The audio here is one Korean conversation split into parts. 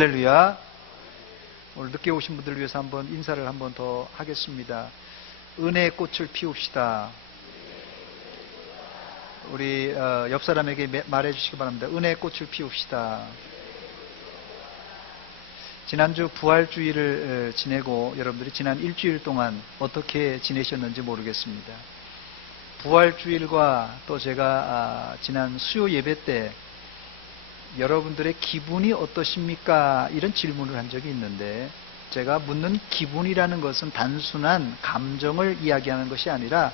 할렐루야. 오늘 늦게 오신 분들을 위해서 한번 인사를 한번 더 하겠습니다. 은혜의 꽃을 피웁시다. 우리 옆 사람에게 말해 주시기 바랍니다. 은혜의 꽃을 피웁시다. 지난주 부활주의를 지내고 여러분들이 지난 일주일 동안 어떻게 지내셨는지 모르겠습니다. 부활주일과 또 제가 지난 수요 예배 때 여러분들의 기분이 어떠십니까? 이런 질문을 한 적이 있는데, 제가 묻는 기분이라는 것은 단순한 감정을 이야기하는 것이 아니라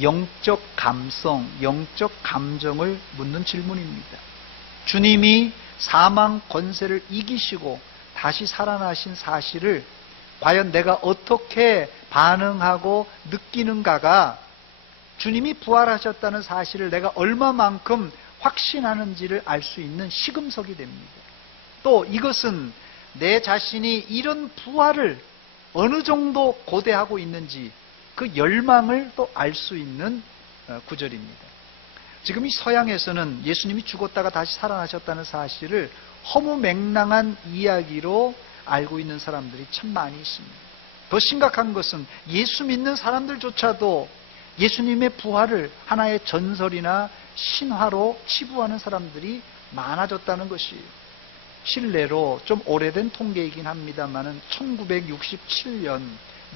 영적 감성, 영적 감정을 묻는 질문입니다. 주님이 사망 권세를 이기시고 다시 살아나신 사실을 과연 내가 어떻게 반응하고 느끼는가가 주님이 부활하셨다는 사실을 내가 얼마만큼 확신하는지를 알 수 있는 시금석이 됩니다. 또 이것은 내 자신이 이런 부활을 어느 정도 고대하고 있는지 그 열망을 또 알 수 있는 구절입니다. 지금 이 서양에서는 예수님이 죽었다가 다시 살아나셨다는 사실을 허무맹랑한 이야기로 알고 있는 사람들이 참 많이 있습니다. 더 심각한 것은 예수 믿는 사람들조차도 예수님의 부활을 하나의 전설이나 신화로 치부하는 사람들이 많아졌다는 것이에요. 실례로 좀 오래된 통계이긴 합니다만은 1967년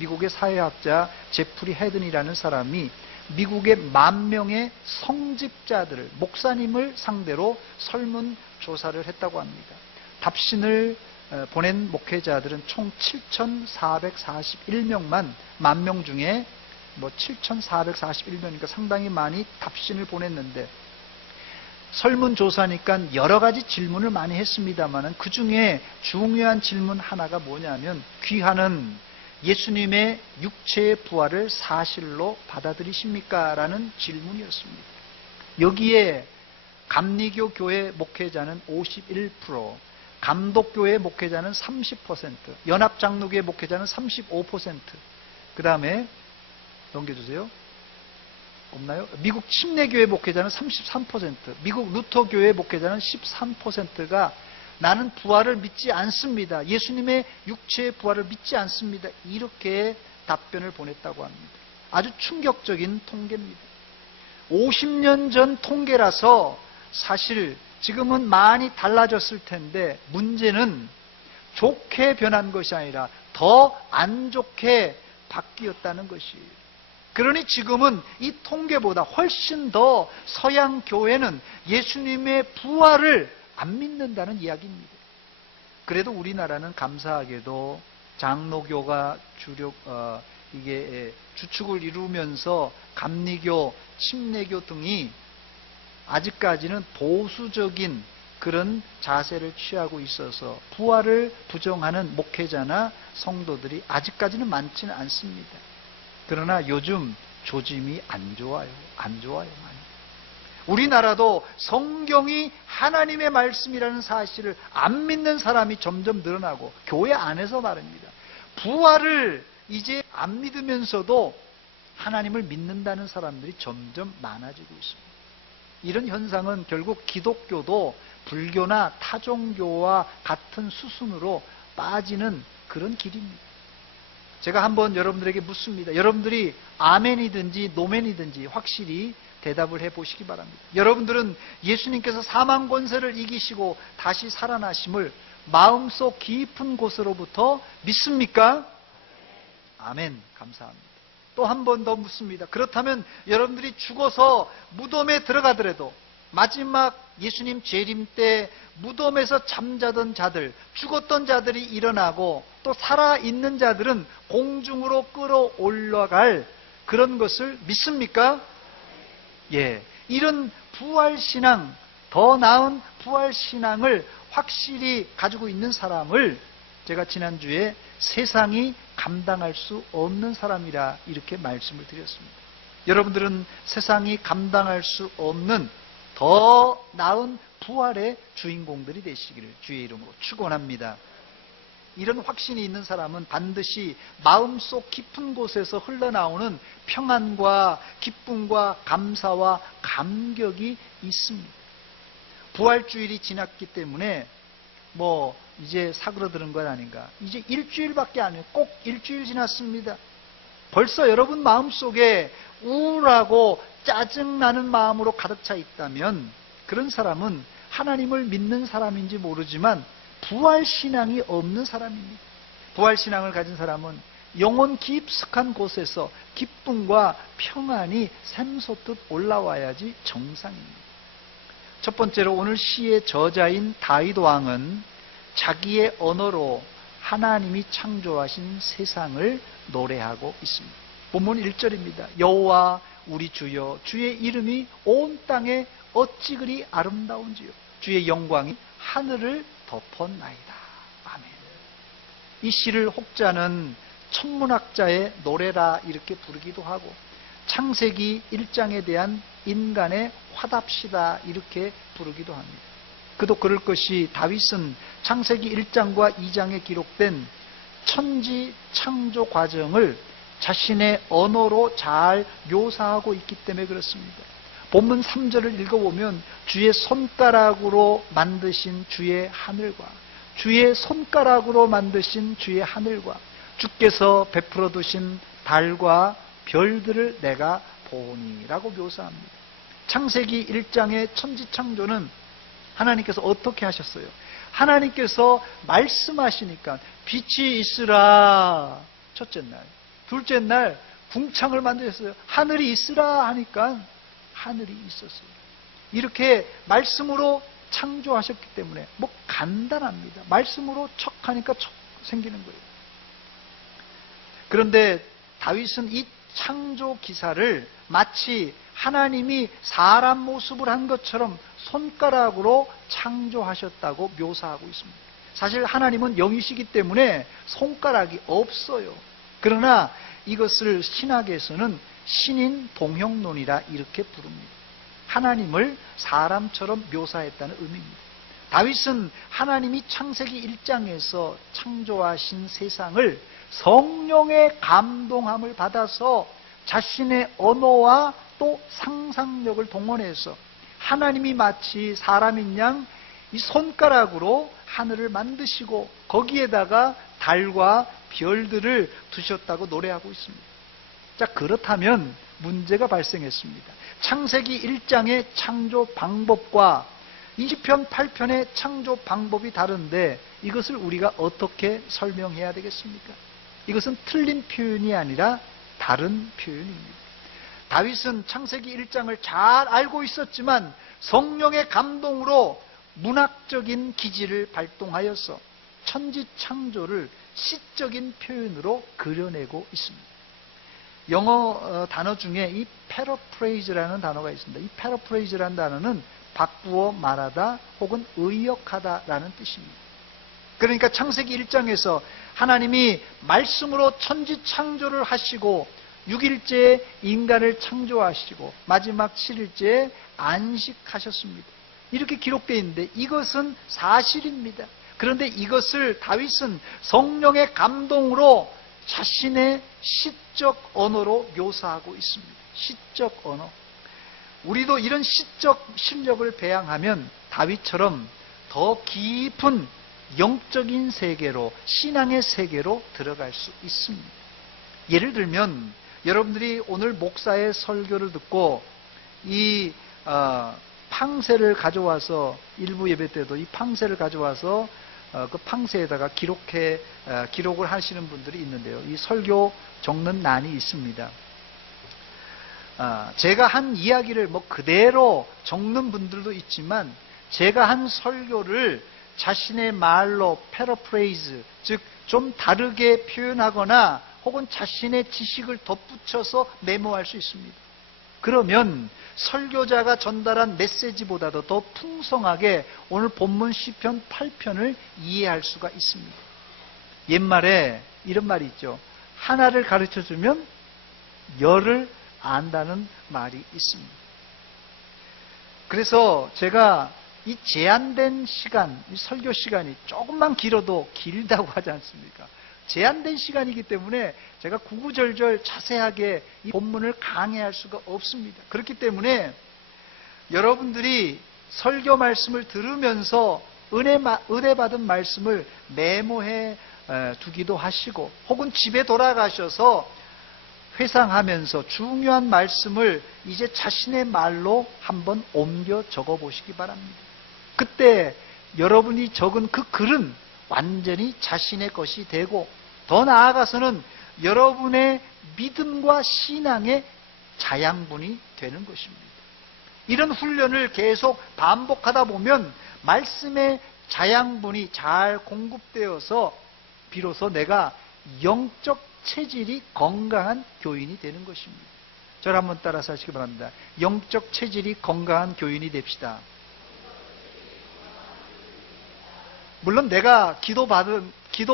미국의 사회학자 제프리 헤든이라는 사람이 미국의 10,000명의 성직자들을, 목사님을 상대로 설문조사를 했다고 합니다. 답신을 보낸 목회자들은 총 7,441명만, 10,000명 중에 7,441명이니까 상당히 많이 답신을 보냈는데, 설문조사니까 여러 가지 질문을 많이 했습니다만 그 중에 중요한 질문 하나가 뭐냐면, 귀하는 예수님의 육체의 부활을 사실로 받아들이십니까? 라는 질문이었습니다. 여기에 감리교 교회 목회자는 51%, 감독교회 목회자는 30%, 연합장로교회 목회자는 35%, 그 다음에 넘겨주세요. 없나요? 미국 침례교회 목회자는 33%, 미국 루터교회 목회자는 13%가 나는 부활을 믿지 않습니다. 예수님의 육체의 부활을 믿지 않습니다. 이렇게 답변을 보냈다고 합니다. 아주 충격적인 통계입니다. 50년 전 통계라서 사실 지금은 많이 달라졌을 텐데, 문제는 좋게 변한 것이 아니라 더 안 좋게 바뀌었다는 것이에요. 그러니 지금은 이 통계보다 훨씬 더 서양 교회는 예수님의 부활을 안 믿는다는 이야기입니다. 그래도 우리나라는 감사하게도 장로교가 주축을 이루면서 감리교, 침례교 등이 아직까지는 보수적인 그런 자세를 취하고 있어서 부활을 부정하는 목회자나 성도들이 아직까지는 많지는 않습니다. 그러나 요즘 조짐이 안 좋아요. 많이. 우리나라도 성경이 하나님의 말씀이라는 사실을 안 믿는 사람이 점점 늘어나고, 교회 안에서 말입니다. 부활을 이제 안 믿으면서도 하나님을 믿는다는 사람들이 점점 많아지고 있습니다. 이런 현상은 결국 기독교도 불교나 타종교와 같은 수순으로 빠지는 그런 길입니다. 제가 한번 여러분들에게 묻습니다. 여러분들이 아멘이든지 노멘이든지 확실히 대답을 해보시기 바랍니다. 여러분들은 예수님께서 사망 권세를 이기시고 다시 살아나심을 마음속 깊은 곳으로부터 믿습니까? 아멘. 감사합니다. 또 한 번 더 묻습니다. 그렇다면 여러분들이 죽어서 무덤에 들어가더라도 마지막 예수님 재림 때 무덤에서 잠자던 자들, 죽었던 자들이 일어나고 또 살아있는 자들은 공중으로 끌어올라갈 그런 것을 믿습니까? 예, 이런 부활신앙, 더 나은 부활신앙을 확실히 가지고 있는 사람을 제가 지난주에 세상이 감당할 수 없는 사람이라 이렇게 말씀을 드렸습니다. 여러분들은 세상이 감당할 수 없는 더 나은 부활의 주인공들이 되시기를 주의 이름으로 축원합니다. 이런 확신이 있는 사람은 반드시 마음속 깊은 곳에서 흘러나오는 평안과 기쁨과 감사와 감격이 있습니다. 부활주일이 지났기 때문에 이제 사그러드는 건 아닌가. 이제 일주일밖에 안 해요. 꼭 일주일 지났습니다. 벌써 여러분 마음속에 우울하고 짜증나는 마음으로 가득 차 있다면 그런 사람은 하나님을 믿는 사람인지 모르지만 부활신앙이 없는 사람입니다. 부활신앙을 가진 사람은 영혼 깊숙한 곳에서 기쁨과 평안이 샘솟듯 올라와야지 정상입니다. 첫 번째로 오늘 시의 저자인 다윗 왕은 자기의 언어로 하나님이 창조하신 세상을 노래하고 있습니다. 본문 1절입니다. 여호와 우리 주여, 주의 이름이 온 땅에 어찌 그리 아름다운지요. 주의 영광이 하늘을 덮었나이다. 아멘. 이 시를 혹자는 천문학자의 노래라 이렇게 부르기도 하고 창세기 1장에 대한 인간의 화답시다 이렇게 부르기도 합니다. 그도 그럴 것이 다윗은 창세기 1장과 2장에 기록된 천지 창조 과정을 자신의 언어로 잘 묘사하고 있기 때문에 그렇습니다. 본문 3절을 읽어보면 주의 손가락으로 만드신 주의 하늘과 주의 손가락으로 만드신 주의 하늘과 주께서 베풀어 두신 달과 별들을 내가 보니라고 묘사합니다. 창세기 1장의 천지창조는 하나님께서 어떻게 하셨어요? 하나님께서 말씀하시니까 빛이 있으라 첫째 날, 둘째 날 궁창을 만드셨어요. 하늘이 있으라 하니까 하늘이 있었어요. 이렇게 말씀으로 창조하셨기 때문에 간단합니다. 말씀으로 척하니까 척 생기는 거예요. 그런데 다윗은 이 창조 기사를 마치 하나님이 사람 모습을 한 것처럼 손가락으로 창조하셨다고 묘사하고 있습니다. 사실 하나님은 영이시기 때문에 손가락이 없어요. 그러나 이것을 신학에서는 신인 동형론이라 이렇게 부릅니다. 하나님을 사람처럼 묘사했다는 의미입니다. 다윗은 하나님이 창세기 1장에서 창조하신 세상을 성령의 감동함을 받아서 자신의 언어와 또 상상력을 동원해서 하나님이 마치 사람인 양 이 손가락으로 하늘을 만드시고 거기에다가 달과 별들을 두셨다고 노래하고 있습니다. 자, 그렇다면 문제가 발생했습니다. 창세기 1장의 창조 방법과 20편 8편의 창조 방법이 다른데 이것을 우리가 어떻게 설명해야 되겠습니까? 이것은 틀린 표현이 아니라 다른 표현입니다. 다윗은 창세기 1장을 잘 알고 있었지만 성령의 감동으로 문학적인 기질을 발동하여서 천지창조를 시적인 표현으로 그려내고 있습니다. 영어 단어 중에 이 패러프레이즈라는 단어가 있습니다. 이 패러프레이즈라는 단어는 바꾸어 말하다 혹은 의역하다라는 뜻입니다. 그러니까 창세기 1장에서 하나님이 말씀으로 천지창조를 하시고 6일째에 인간을 창조하시고 마지막 7일째에 안식하셨습니다. 이렇게 기록되어 있는데 이것은 사실입니다. 그런데 이것을 다윗은 성령의 감동으로 자신의 시적 언어로 묘사하고 있습니다. 시적 언어. 우리도 이런 시적 실력을 배양하면 다윗처럼 더 깊은 영적인 세계로, 신앙의 세계로 들어갈 수 있습니다. 예를 들면 여러분들이 오늘 목사의 설교를 듣고 이 팡세를 가져와서 일부 예배 때도 이 팡세를 가져와서 그 팡세에다가 기록을 하시는 분들이 있는데요. 이 설교 적는 난이 있습니다. 제가 한 이야기를 그대로 적는 분들도 있지만 제가 한 설교를 자신의 말로 패러프레이즈, 즉 좀 다르게 표현하거나 혹은 자신의 지식을 덧붙여서 메모할 수 있습니다. 그러면 설교자가 전달한 메시지보다도 더 풍성하게 오늘 본문 시편 8편을 이해할 수가 있습니다. 옛말에 이런 말이 있죠. 하나를 가르쳐주면 열을 안다는 말이 있습니다. 그래서 제가 이 제한된 시간, 이 설교 시간이 조금만 길어도 길다고 하지 않습니까? 제한된 시간이기 때문에 제가 구구절절 자세하게 이 본문을 강해할 수가 없습니다. 그렇기 때문에 여러분들이 설교 말씀을 들으면서 은혜 받은 말씀을 메모해 두기도 하시고, 혹은 집에 돌아가셔서 회상하면서 중요한 말씀을 이제 자신의 말로 한번 옮겨 적어 보시기 바랍니다. 그때 여러분이 적은 그 글은 완전히 자신의 것이 되고, 더 나아가서는 여러분의 믿음과 신앙의 자양분이 되는 것입니다. 이런 훈련을 계속 반복하다 보면 말씀의 자양분이 잘 공급되어서 비로소 내가 영적 체질이 건강한 교인이 되는 것입니다. 저를 한번 따라서 하시기 바랍니다. 영적 체질이 건강한 교인이 됩시다. 물론 내가 기도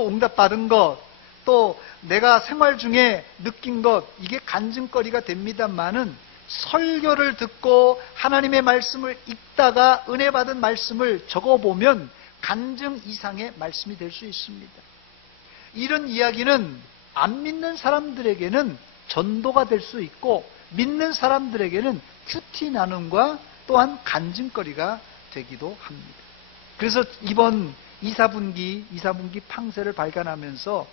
응답 받은 것, 또 내가 생활 중에 느낀 것, 이게 간증거리가 됩니다만은, 설교를 듣고 하나님의 말씀을 읽다가 은혜 받은 말씀을 적어보면 간증 이상의 말씀이 될 수 있습니다. 이런 이야기는 안 믿는 사람들에게는 전도가 될 수 있고, 믿는 사람들에게는 큐티 나눔과 또한 간증거리가 되기도 합니다. 그래서 이번 이사분기 팡세를 발간하면서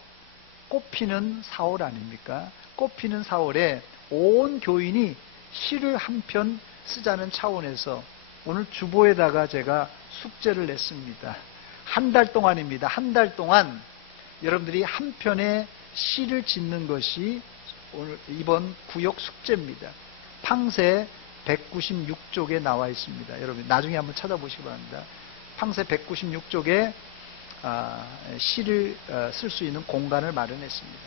꽃피는 4월 아닙니까? 꽃피는 4월에 온 교인이 시를 한 편 쓰자는 차원에서 오늘 주보에다가 제가 숙제를 냈습니다. 한 달 동안입니다. 한 달 동안 여러분들이 한 편의 시를 짓는 것이 오늘 이번 구역 숙제입니다. 팡세 196쪽에 나와 있습니다. 여러분 나중에 한번 찾아보시기 바랍니다. 팡세 196쪽에 시를 쓸 수 있는 공간을 마련했습니다.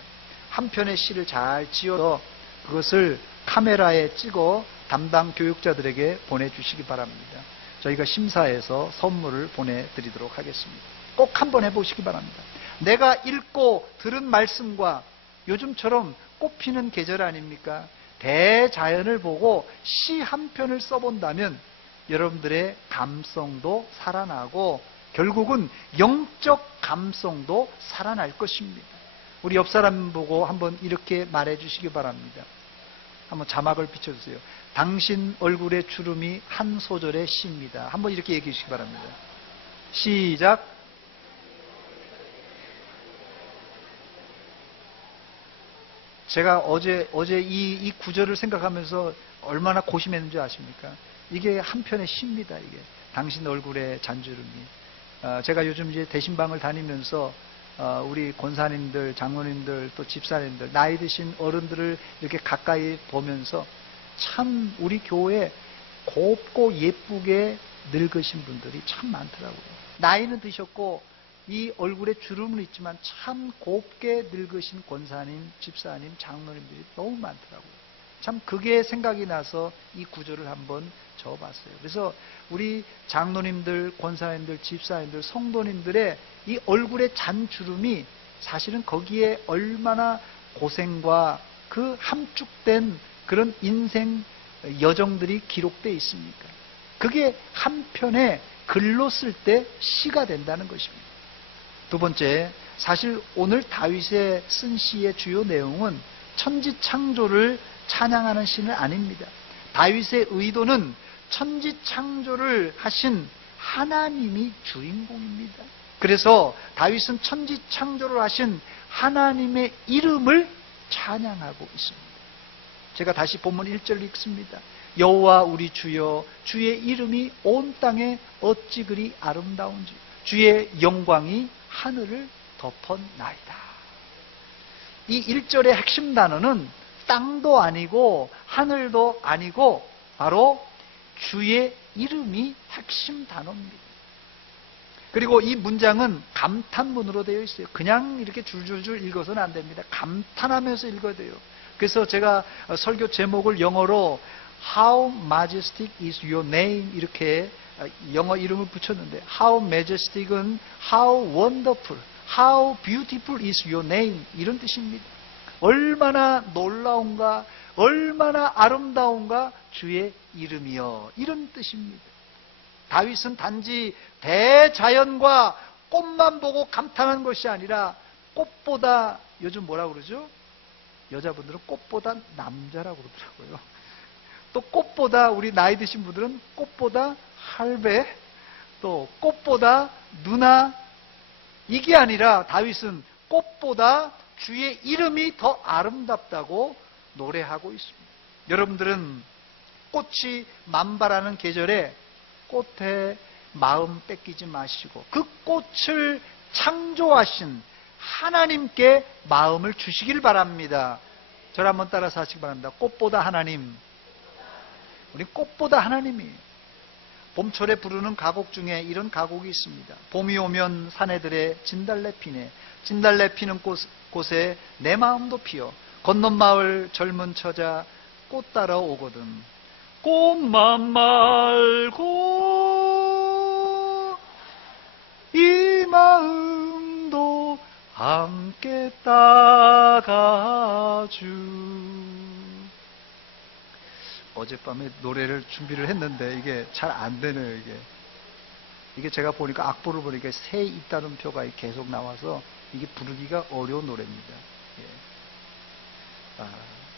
한 편의 시를 잘 지어서 그것을 카메라에 찍어 담당 교육자들에게 보내주시기 바랍니다. 저희가 심사해서 선물을 보내드리도록 하겠습니다. 꼭 한번 해보시기 바랍니다. 내가 읽고 들은 말씀과 요즘처럼 꽃피는 계절 아닙니까? 대자연을 보고 시 한 편을 써본다면 여러분들의 감성도 살아나고 결국은 영적 감성도 살아날 것입니다. 우리 옆 사람 보고 한번 이렇게 말해 주시기 바랍니다. 한번 자막을 비춰주세요. 당신 얼굴의 주름이 한 소절의 시입니다. 한번 이렇게 얘기해 주시기 바랍니다. 시작. 제가 어제 이 구절을 생각하면서 얼마나 고심했는지 아십니까? 이게 한 편의 시입니다. 이게 당신 얼굴의 잔주름이. 제가 요즘 이제 대신방을 다니면서 우리 권사님들, 장로님들, 또 집사님들, 나이 드신 어른들을 이렇게 가까이 보면서 참 우리 교회에 곱고 예쁘게 늙으신 분들이 참 많더라고요. 나이는 드셨고 이 얼굴에 주름은 있지만 참 곱게 늙으신 권사님, 집사님, 장로님들이 너무 많더라고요. 참 그게 생각이 나서 이 구절을 한번 적어봤어요. 그래서 우리 장로님들, 권사님들, 집사님들, 성도님들의 이 얼굴의 잔주름이 사실은 거기에 얼마나 고생과 그 함축된 그런 인생 여정들이 기록되어 있습니까? 그게 한편의 글로 쓸 때 시가 된다는 것입니다. 두 번째, 사실 오늘 다윗의 쓴 시의 주요 내용은 천지창조를 찬양하는 시는 아닙니다. 다윗의 의도는 천지창조를 하신 하나님이 주인공입니다. 그래서 다윗은 천지창조를 하신 하나님의 이름을 찬양하고 있습니다. 제가 다시 본문 1절 읽습니다. 여호와 우리 주여, 주의 이름이 온 땅에 어찌 그리 아름다운지, 주의 영광이 하늘을 덮었나이다. 이 1절의 핵심 단어는 땅도 아니고 하늘도 아니고 바로 주의 이름이 핵심 단어입니다. 그리고 이 문장은 감탄문으로 되어 있어요. 그냥 이렇게 줄줄줄 읽어서는 안 됩니다. 감탄하면서 읽어야 돼요. 그래서 제가 설교 제목을 영어로 How majestic is your name 이렇게 영어 이름을 붙였는데, How majestic은 How wonderful, How beautiful is your name 이런 뜻입니다. 얼마나 놀라운가, 얼마나 아름다운가 주의 이름이여, 이런 뜻입니다. 다윗은 단지 대자연과 꽃만 보고 감탄한 것이 아니라 꽃보다, 요즘 뭐라고 그러죠? 여자분들은 꽃보다 남자라고 그러더라고요. 또 꽃보다, 우리 나이 드신 분들은 꽃보다 할배, 또 꽃보다 누나, 이게 아니라 다윗은 꽃보다 주의 이름이 더 아름답다고 노래하고 있습니다. 여러분들은 꽃이 만발하는 계절에 꽃에 마음 뺏기지 마시고 그 꽃을 창조하신 하나님께 마음을 주시길 바랍니다. 저를 한번 따라서 하시기 바랍니다. 꽃보다 하나님. 우리 꽃보다 하나님이에요. 봄철에 부르는 가곡 중에 이런 가곡이 있습니다. 봄이 오면 사내들의 진달래 피네. 진달래 피는 곳에 내 마음도 피어. 건넌 마을 젊은 처자 꽃 따라 오거든. 꽃만 말고 이 마음도 함께 따가주. 어젯밤에 노래를 준비를 했는데 이게 잘 안 되네요. 이게 제가 보니까 악보를 보니까 새 잇따른 표가 계속 나와서 이게 부르기가 어려운 노래입니다. 예.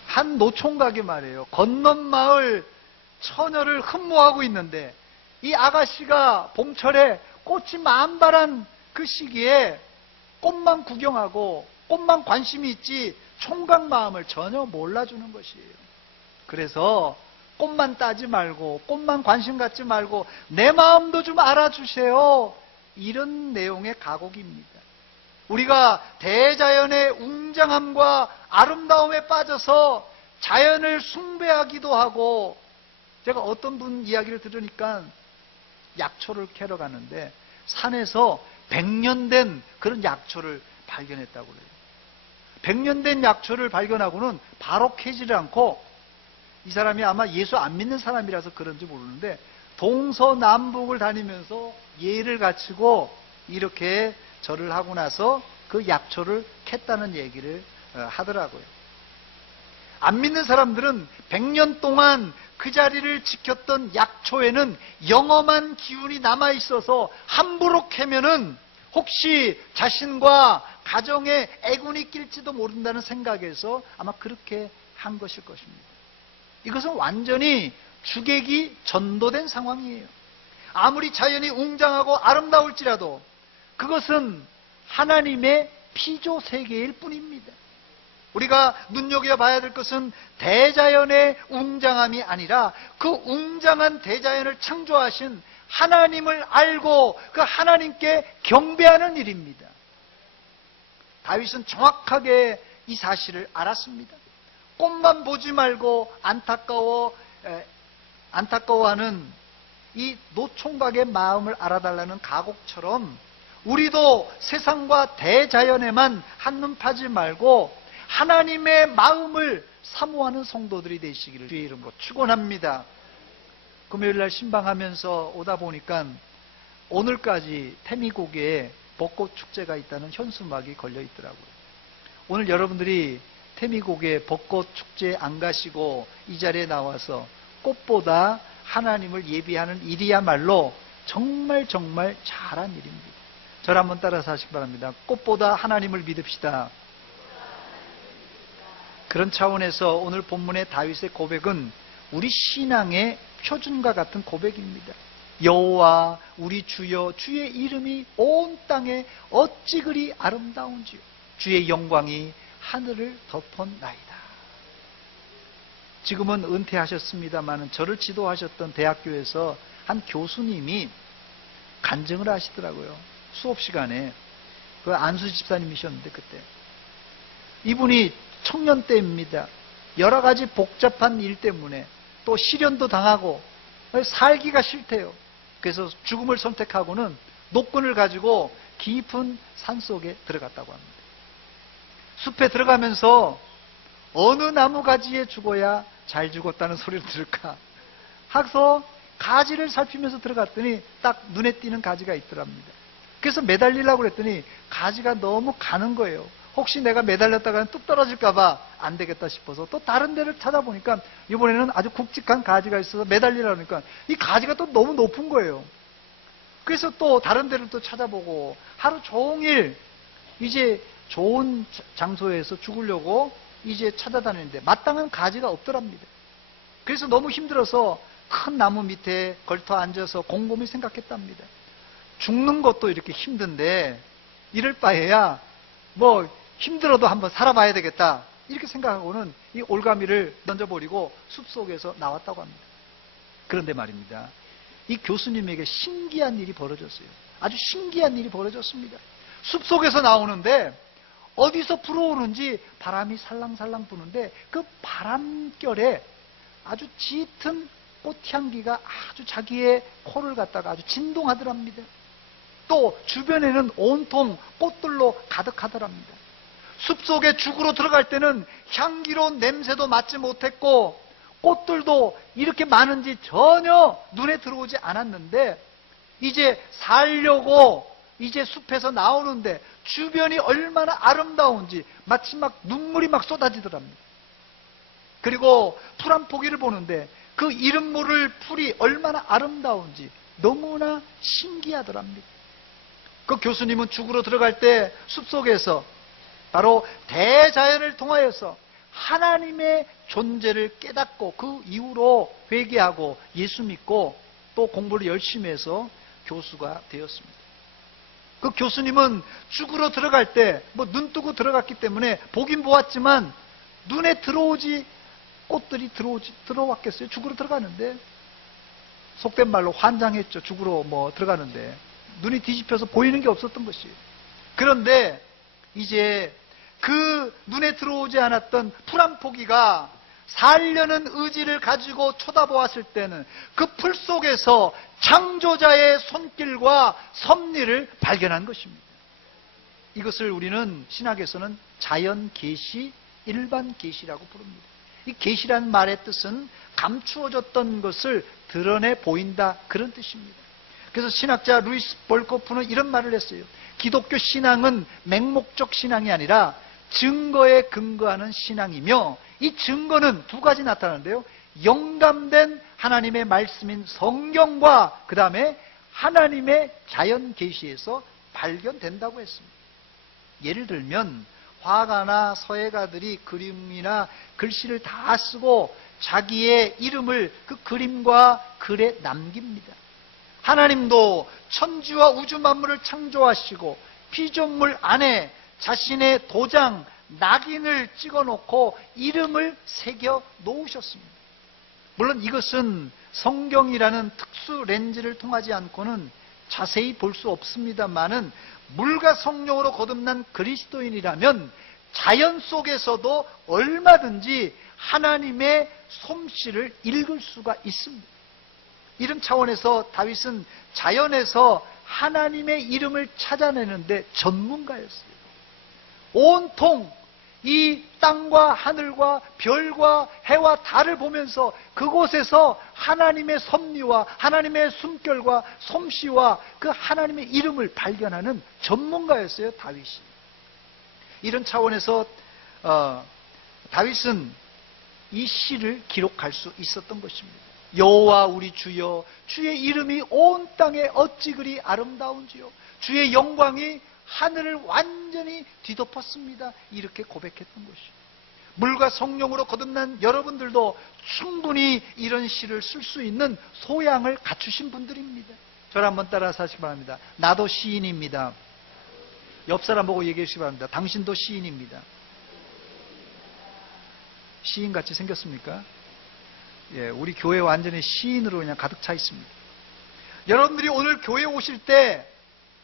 한 노총각이 말이에요. 건넌 마을 처녀를 흠모하고 있는데 이 아가씨가 봄철에 꽃이 만발한 그 시기에 꽃만 구경하고 꽃만 관심이 있지 총각 마음을 전혀 몰라주는 것이에요. 그래서 꽃만 따지 말고 꽃만 관심 갖지 말고 내 마음도 좀 알아주세요. 이런 내용의 가곡입니다. 우리가 대자연의 웅장함과 아름다움에 빠져서 자연을 숭배하기도 하고, 제가 어떤 분 이야기를 들으니까 약초를 캐러 가는데 산에서 100년 된 그런 약초를 발견했다고 그래요. 100년 된 약초를 발견하고는 바로 캐지를 않고, 이 사람이 아마 예수 안 믿는 사람이라서 그런지 모르는데 동서남북을 다니면서 예를 갖추고 이렇게 절을 하고 나서 그 약초를 캤다는 얘기를 하더라고요. 안 믿는 사람들은 100년 동안 그 자리를 지켰던 약초에는 영험한 기운이 남아있어서 함부로 캐면은 혹시 자신과 가정에 애군이 낄지도 모른다는 생각에서 아마 그렇게 한 것일 것입니다. 이것은 완전히 주객이 전도된 상황이에요. 아무리 자연이 웅장하고 아름다울지라도 그것은 하나님의 피조 세계일 뿐입니다. 우리가 눈여겨봐야 될 것은 대자연의 웅장함이 아니라 그 웅장한 대자연을 창조하신 하나님을 알고 그 하나님께 경배하는 일입니다. 다윗은 정확하게 이 사실을 알았습니다. 꽃만 보지 말고 안타까워하는 이 노총각의 마음을 알아달라는 가곡처럼 우리도 세상과 대자연에만 한눈 파지 말고 하나님의 마음을 사모하는 성도들이 되시기를 주의 이름으로 축원합니다. 금요일날 신방하면서 오다 보니까 오늘까지 태미고개에 벚꽃 축제가 있다는 현수막이 걸려 있더라고요. 오늘 여러분들이 태미고개 벚꽃 축제에 안 가시고 이 자리에 나와서 꽃보다 하나님을 예비하는 일이야말로 정말 잘한 일입니다. 저를 한번 따라서 하시기 바랍니다. 꽃보다 하나님을 믿읍시다. 그런 차원에서 오늘 본문의 다윗의 고백은 우리 신앙의 표준과 같은 고백입니다. 여호와 우리 주여, 주의 이름이 온 땅에 어찌 그리 아름다운지요. 주의 영광이 하늘을 덮었나이다. 지금은 은퇴하셨습니다만 저를 지도하셨던 대학교에서 한 교수님이 간증을 하시더라고요. 수업 시간에. 그 안수 집사님이셨는데 그때 이분이 청년 때입니다. 여러 가지 복잡한 일 때문에 또 실연도 당하고 살기가 싫대요. 그래서 죽음을 선택하고는 노끈을 가지고 깊은 산속에 들어갔다고 합니다. 숲에 들어가면서 어느 나무 가지에 죽어야 잘 죽었다는 소리를 들을까 하서 가지를 살피면서 들어갔더니 딱 눈에 띄는 가지가 있더랍니다. 그래서 매달리려고 그랬더니 가지가 너무 가는 거예요. 혹시 내가 매달렸다가 뚝 떨어질까 봐 안 되겠다 싶어서 또 다른 데를 찾아보니까 이번에는 아주 굵직한 가지가 있어서 매달리려고 하니까 이 가지가 또 너무 높은 거예요. 그래서 또 다른 데를 또 찾아보고 하루 종일 이제 좋은 장소에서 죽으려고 이제 찾아다니는데 마땅한 가지가 없더랍니다. 그래서 너무 힘들어서 큰 나무 밑에 걸터 앉아서 곰곰이 생각했답니다. 죽는 것도 이렇게 힘든데 이럴 바에야 뭐 힘들어도 한번 살아봐야 되겠다 이렇게 생각하고는 이 올가미를 던져버리고 숲속에서 나왔다고 합니다. 그런데 말입니다, 이 교수님에게 신기한 일이 벌어졌어요. 아주 신기한 일이 벌어졌습니다. 숲속에서 나오는데 어디서 불어오는지 바람이 살랑살랑 부는데 그 바람결에 아주 짙은 꽃향기가 아주 자기의 코를 갖다가 아주 진동하더랍니다. 또 주변에는 온통 꽃들로 가득하더랍니다. 숲속에 죽으러 들어갈 때는 향기로운 냄새도 맡지 못했고 꽃들도 이렇게 많은지 전혀 눈에 들어오지 않았는데 이제 살려고 이제 숲에서 나오는데 주변이 얼마나 아름다운지 마치 막 눈물이 막 쏟아지더랍니다. 그리고 풀 한 포기를 보는데 그 이름 모를 풀이 얼마나 아름다운지 너무나 신기하더랍니다. 그 교수님은 죽으러 들어갈 때 숲속에서 바로 대자연을 통하여서 하나님의 존재를 깨닫고 그 이후로 회개하고 예수 믿고 또 공부를 열심히 해서 교수가 되었습니다. 그 교수님은 죽으러 들어갈 때 뭐 눈 뜨고 들어갔기 때문에 보긴 보았지만 눈에 들어오지 꽃들이 들어왔겠어요? 죽으러 들어가는데 속된 말로 환장했죠. 죽으러 뭐 들어가는데 눈이 뒤집혀서 보이는 게 없었던 것이에요. 그런데 이제 그 눈에 들어오지 않았던 풀 한 포기가 살려는 의지를 가지고 쳐다보았을 때는 그 풀 속에서 창조자의 손길과 섭리를 발견한 것입니다. 이것을 우리는 신학에서는 자연 계시, 일반 계시라고 부릅니다. 이 계시라는 말의 뜻은 감추어졌던 것을 드러내 보인다, 그런 뜻입니다. 그래서 신학자 루이스 볼코프는 이런 말을 했어요. 기독교 신앙은 맹목적 신앙이 아니라 증거에 근거하는 신앙이며 이 증거는 두 가지 나타나는데요. 영감된 하나님의 말씀인 성경과 그 다음에 하나님의 자연 계시에서 발견된다고 했습니다. 예를 들면 화가나 서예가들이 그림이나 글씨를 다 쓰고 자기의 이름을 그 그림과 글에 남깁니다. 하나님도 천지와 우주 만물을 창조하시고 피조물 안에 자신의 도장, 낙인을 찍어놓고 이름을 새겨 놓으셨습니다. 물론 이것은 성경이라는 특수 렌즈를 통하지 않고는 자세히 볼 수 없습니다만은 물과 성령으로 거듭난 그리스도인이라면 자연 속에서도 얼마든지 하나님의 솜씨를 읽을 수가 있습니다. 이런 차원에서 다윗은 자연에서 하나님의 이름을 찾아내는데 전문가였어요. 온통 이 땅과 하늘과 별과 해와 달을 보면서 그곳에서 하나님의 섭리와 하나님의 숨결과 솜씨와 그 하나님의 이름을 발견하는 전문가였어요, 다윗이. 이런 차원에서 다윗은 이 시를 기록할 수 있었던 것입니다. 여호와 우리 주여, 주의 이름이 온 땅에 어찌 그리 아름다운지요, 주의 영광이 하늘을 완전히 뒤덮었습니다. 이렇게 고백했던 것이죠. 물과 성령으로 거듭난 여러분들도 충분히 이런 시를 쓸 수 있는 소양을 갖추신 분들입니다. 저를 한번 따라서 하시기 바랍니다. 나도 시인입니다. 옆 사람 보고 얘기해 주시기 바랍니다. 당신도 시인입니다. 시인같이 생겼습니까? 예, 우리 교회 완전히 시인으로 그냥 가득 차 있습니다. 여러분들이 오늘 교회 오실 때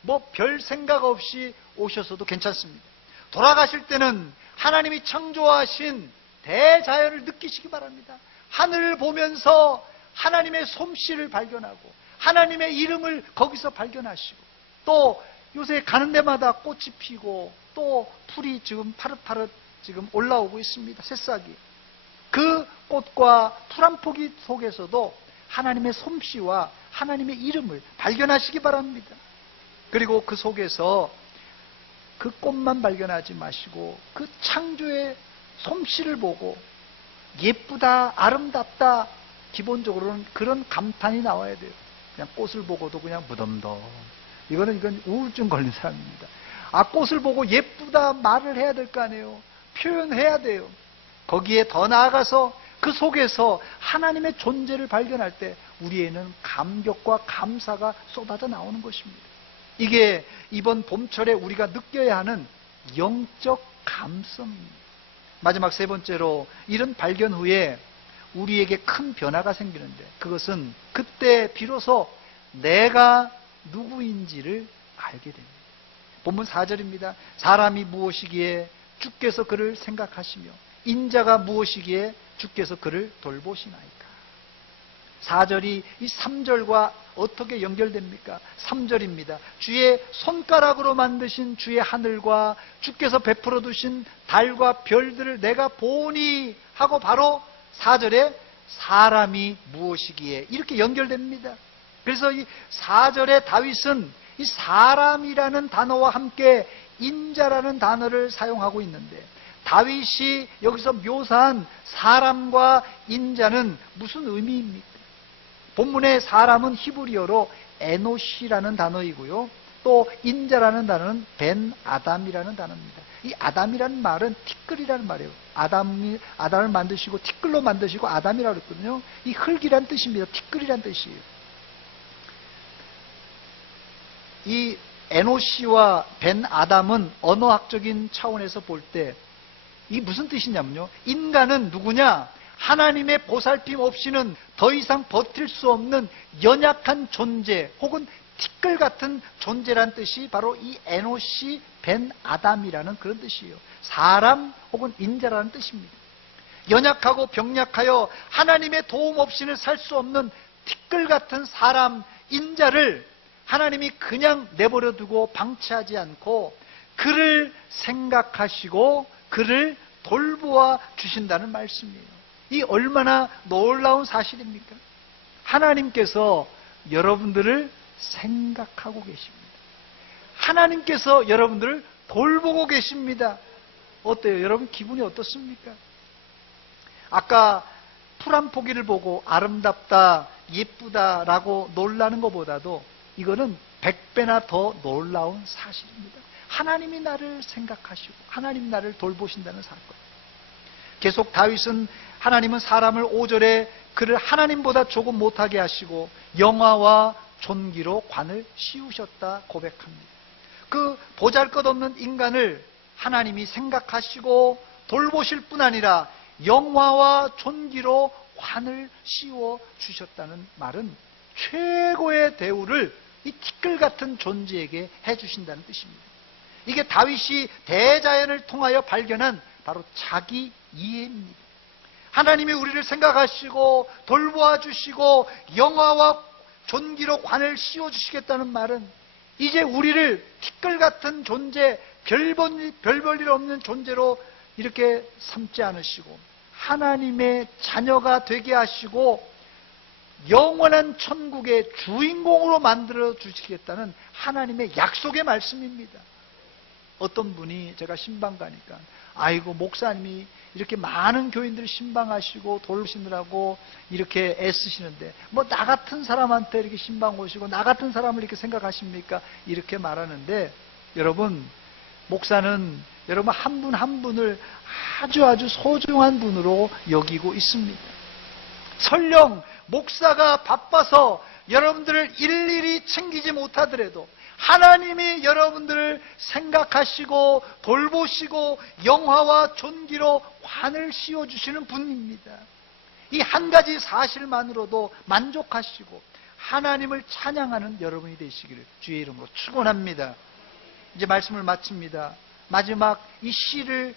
뭐 별 생각 없이 오셔서도 괜찮습니다. 돌아가실 때는 하나님이 창조하신 대자연을 느끼시기 바랍니다. 하늘을 보면서 하나님의 솜씨를 발견하고 하나님의 이름을 거기서 발견하시고 또 요새 가는 데마다 꽃이 피고 또 풀이 지금 파릇파릇 지금 올라오고 있습니다. 새싹이. 그 꽃과 풀 한 포기 속에서도 하나님의 솜씨와 하나님의 이름을 발견하시기 바랍니다. 그리고 그 속에서 그 꽃만 발견하지 마시고 그 창조의 솜씨를 보고 예쁘다, 아름답다, 기본적으로는 그런 감탄이 나와야 돼요. 그냥 꽃을 보고도 그냥 무덤덤. 이건 우울증 걸린 사람입니다. 아, 꽃을 보고 예쁘다 말을 해야 될 거 아니에요. 표현해야 돼요. 거기에 더 나아가서 그 속에서 하나님의 존재를 발견할 때 우리에는 감격과 감사가 쏟아져 나오는 것입니다. 이게 이번 봄철에 우리가 느껴야 하는 영적 감성입니다. 마지막 세 번째로, 이런 발견 후에 우리에게 큰 변화가 생기는데, 그것은 그때 비로소 내가 누구인지를 알게 됩니다. 본문 4절입니다. 사람이 무엇이기에 주께서 그를 생각하시며 인자가 무엇이기에 주께서 그를 돌보시나이까. 4절이 이 3절과 어떻게 연결됩니까? 3절입니다. 주의 손가락으로 만드신 주의 하늘과 주께서 베풀어 두신 달과 별들을 내가 보니 하고 바로 4절에 사람이 무엇이기에 이렇게 연결됩니다. 그래서 이 4절에 다윗은 이 사람이라는 단어와 함께 인자라는 단어를 사용하고 있는데, 다윗이 여기서 묘사한 사람과 인자는 무슨 의미입니까? 본문의 사람은 히브리어로 에노시라는 단어이고요, 또 인자라는 단어는 벤 아담이라는 단어입니다. 이 아담이라는 말은 티끌이라는 말이에요. 아담을 만드시고 티끌로 만드시고 아담이라고 했거든요. 이 흙이란 뜻입니다. 티끌이란 뜻이에요. 이 에노시와 벤 아담은 언어학적인 차원에서 볼 때 이 무슨 뜻이냐면요, 인간은 누구냐? 하나님의 보살핌 없이는 더 이상 버틸 수 없는 연약한 존재, 혹은 티끌 같은 존재란 뜻이 바로 이 에노시 벤 아담이라는 그런 뜻이에요. 사람 혹은 인자라는 뜻입니다. 연약하고 병약하여 하나님의 도움 없이는 살 수 없는 티끌 같은 사람, 인자를 하나님이 그냥 내버려 두고 방치하지 않고 그를 생각하시고 그를 돌보아 주신다는 말씀이에요. 이 얼마나 놀라운 사실입니까? 하나님께서 여러분들을 생각하고 계십니다. 하나님께서 여러분들을 돌보고 계십니다. 어때요? 여러분 기분이 어떻습니까? 아까 풀 한 포기를 보고 아름답다, 예쁘다라고 놀라는 것보다도 이거는 100배나 더 놀라운 사실입니다. 하나님이 나를 생각하시고 하나님 나를 돌보신다는 사건. 계속 다윗은, 하나님은 사람을 5절에 그를 하나님보다 조금 못하게 하시고 영화와 존귀로 관을 씌우셨다 고백합니다. 그 보잘것없는 인간을 하나님이 생각하시고 돌보실 뿐 아니라 영화와 존귀로 관을 씌워 주셨다는 말은 최고의 대우를 이 티끌 같은 존재에게 해주신다는 뜻입니다. 이게 다윗이 대자연을 통하여 발견한 바로 자기 이해입니다. 하나님이 우리를 생각하시고 돌보아 주시고 영화와 존귀로 관을 씌워주시겠다는 말은 이제 우리를 티끌 같은 존재, 별 볼 일 없는 존재로 이렇게 삼지 않으시고 하나님의 자녀가 되게 하시고 영원한 천국의 주인공으로 만들어 주시겠다는 하나님의 약속의 말씀입니다. 어떤 분이, 제가 신방 가니까, 아이고 목사님이 이렇게 많은 교인들을 신방하시고 돌보시느라고 이렇게 애쓰시는데 뭐 나 같은 사람한테 이렇게 신방 오시고 나 같은 사람을 이렇게 생각하십니까? 이렇게 말하는데, 여러분, 목사는 여러분 한 분 한 분을 아주 소중한 분으로 여기고 있습니다. 설령 목사가 바빠서 여러분들을 일일이 챙기지 못하더라도 하나님이 여러분들을 생각하시고 돌보시고 영화와 존귀로 관을 씌워주시는 분입니다. 이 한 가지 사실만으로도 만족하시고 하나님을 찬양하는 여러분이 되시기를 주의 이름으로 축원합니다. 이제 말씀을 마칩니다. 마지막 이 시를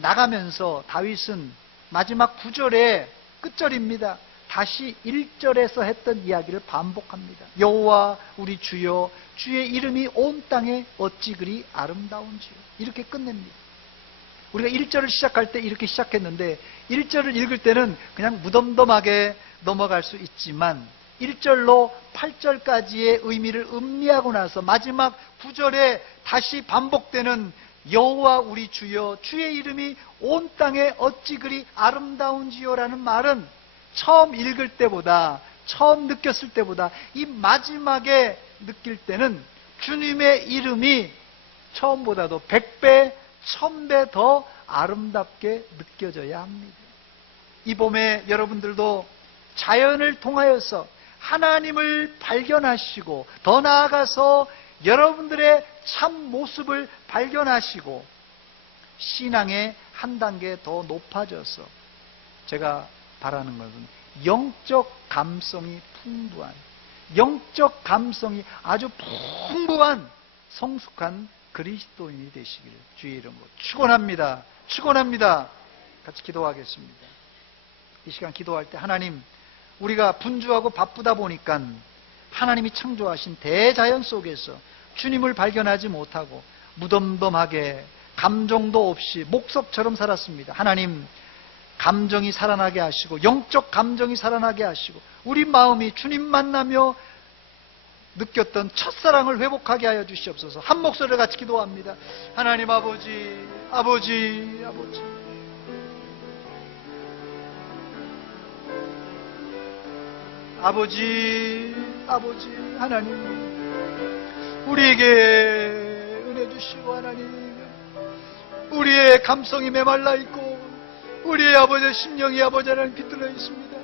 나가면서 다윗은 마지막 9절의 끝절입니다. 다시 1절에서 했던 이야기를 반복합니다. 여호와 우리 주여, 주의 이름이 온 땅에 어찌 그리 아름다운지요. 이렇게 끝냅니다. 우리가 1절을 시작할 때 이렇게 시작했는데 1절을 읽을 때는 그냥 무덤덤하게 넘어갈 수 있지만 1절로 8절까지의 의미를 음미하고 나서 마지막 9절에 다시 반복되는 여호와 우리 주여, 주의 이름이 온 땅에 어찌 그리 아름다운지요라는 말은 처음 읽을 때보다, 처음 느꼈을 때보다 이 마지막에 느낄 때는 주님의 이름이 처음보다도 100배, 1000배 더 아름답게 느껴져야 합니다. 이 봄에 여러분들도 자연을 통하여서 하나님을 발견하시고 더 나아가서 여러분들의 참 모습을 발견하시고 신앙의 한 단계 더 높아져서 제가 바라는 것은 영적 감성이 풍부한, 영적 감성이 아주 풍부한 성숙한 그리스도인이 되시기를 주의 이름으로 축원합니다. 축원합니다. 같이 기도하겠습니다. 이 시간 기도할 때 하나님, 우리가 분주하고 바쁘다 보니까 하나님이 창조하신 대자연 속에서 주님을 발견하지 못하고 무덤덤하게 감정도 없이 목석처럼 살았습니다. 하나님, 감정이 살아나게 하시고 영적 감정이 살아나게 하시고 우리 마음이 주님 만나며 느꼈던 첫사랑을 회복하게 하여 주시옵소서. 한 목소리를 같이 기도합니다. 하나님 아버지, 아버지, 아버지, 아버지, 아버지, 하나님, 우리에게 은혜 주시고 하나님, 우리의 감성이 메말라 있고 우리의 아버지 심령이 아버지 하나님 비틀려 있습니다.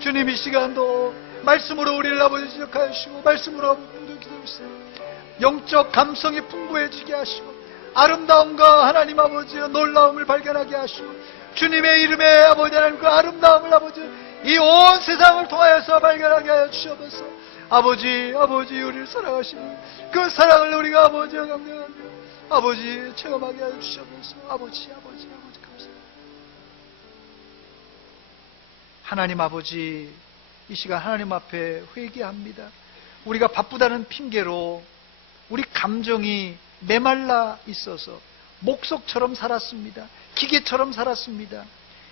주님 이 시간도 말씀으로 우리를 아버지 지적하여 주시고 말씀으로 기도하시고 영적 감성이 풍부해지게 하시고 아름다움과 하나님 아버지 놀라움을 발견하게 하시고 주님의 이름에 아버지 하나님 그 아름다움을 아버지 이 온 세상을 통하여서 발견하게 하여 주시옵소서. 아버지, 아버지, 우리를 사랑하시는 그 사랑을 우리가 아버지 강력하며 아버지 체험하게 하여 주시옵소서. 아버지, 아버지, 아버지 감사합니다. 하나님 아버지, 이 시간 하나님 앞에 회개합니다. 우리가 바쁘다는 핑계로 우리 감정이 메말라 있어서 목석처럼 살았습니다. 기계처럼 살았습니다.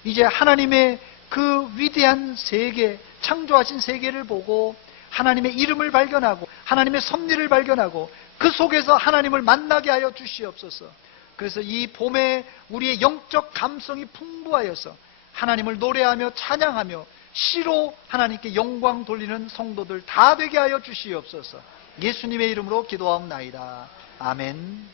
이제 하나님의 그 위대한 세계, 창조하신 세계를 보고 하나님의 이름을 발견하고 하나님의 섭리를 발견하고 그 속에서 하나님을 만나게 하여 주시옵소서. 그래서 이 봄에 우리의 영적 감성이 풍부하여서 하나님을 노래하며 찬양하며 시로 하나님께 영광 돌리는 성도들 다 되게 하여 주시옵소서. 예수님의 이름으로 기도하옵나이다. 아멘.